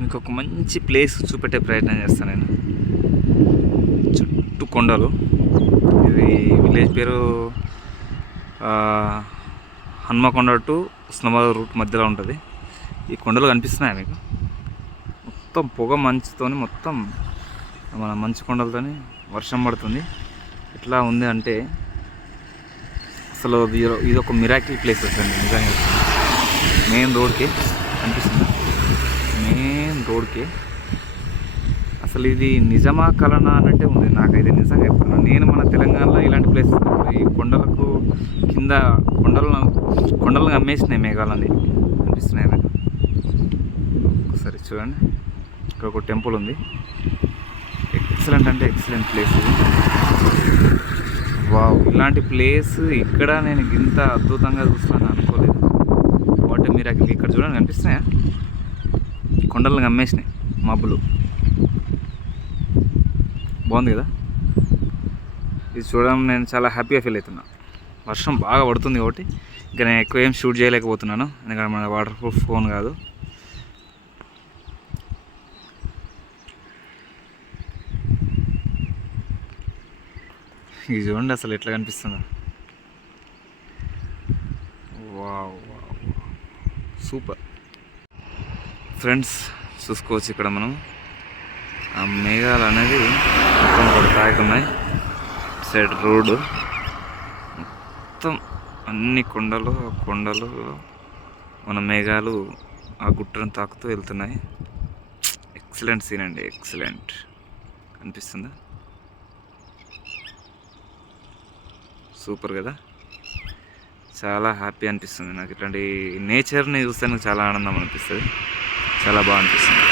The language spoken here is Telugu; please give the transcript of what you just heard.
మీకు ఒక మంచి ప్లేస్ చూపెట్టే ప్రయత్నం చేస్తాను నేను. చుట్టూ కొండలు. ఇది విలేజ్ పేరు హన్మకొండ టు ఉస్నాబాద్ రూట్ మధ్యలో ఉంటుంది. ఈ కొండలు కనిపిస్తున్నాయి మీకు. మొత్తం పొగ మంచుతోని, మొత్తం మన మంచు కొండలతోని వర్షం పడుతుంది. ఎట్లా ఉంది అంటే అసలు ఇది ఒక మిరాకిల్ ప్లేస్ అండి నిజంగా. మెయిన్ రోడ్కి కనిపిస్తుంది, మెయిన్ రోడ్కి. అసలు ఇది నిజమా కలనా అన్నట్టే ఉంది నాకైతే నిజంగా చెప్తున్నా. నేను మన తెలంగాణలో ఇలాంటి ప్లేస్ ఈ కొండలకు కింద కొండలను అమ్మేసినాయి మేఘాలని అనిపిస్తున్నాయి నాకు. ఒకసారి చూడండి, ఇక్కడ ఒక టెంపుల్ ఉంది. ఎక్సలెంట్ అంటే ఎక్సలెంట్ ప్లేస్ ఇది. వావ్, ఇలాంటి ప్లేస్ ఇక్కడ నేను ఇంత అద్భుతంగా చూస్తాను అనుకోలేదు. What miracle. ఇక్కడ చూడండి కనిపిస్తున్నాయా, కొండలను అమ్మేసినాయి మబ్బులు. బాగుంది కదా. ఇది చూడడం నేను చాలా హ్యాపీగా ఫీల్ అవుతున్నా. వర్షం బాగా పడుతుంది కాబట్టి ఇంకా నేను ఎక్కువ ఏం షూట్ చేయలేకపోతున్నాను, ఎందుకంటే మన వాటర్ ప్రూఫ్ ఫోన్ కాదు. ఇది చూడండి అసలు ఎట్లా కనిపిస్తుందో. Wow, super friends. చూసుకోవచ్చు ఇక్కడ మనం ఆ మేఘాలు అనేది మొత్తం కూడా తాగుతున్నాయి. సైడ్ రోడ్డు మొత్తం అన్ని కొండలు మన మేఘాలు ఆ గుట్టను తాకుతూ వెళ్తున్నాయి. ఎక్సలెంట్ సీన్ అండి, ఎక్సలెంట్. కనిపిస్తుందా, సూపర్ కదా. చాలా హ్యాపీ అనిపిస్తుంది నాకు. ఇట్లాంటి నేచర్ని చూస్తే నాకు చాలా ఆనందం అనిపిస్తుంది, చాలా బాగా అనిపిస్తుంది.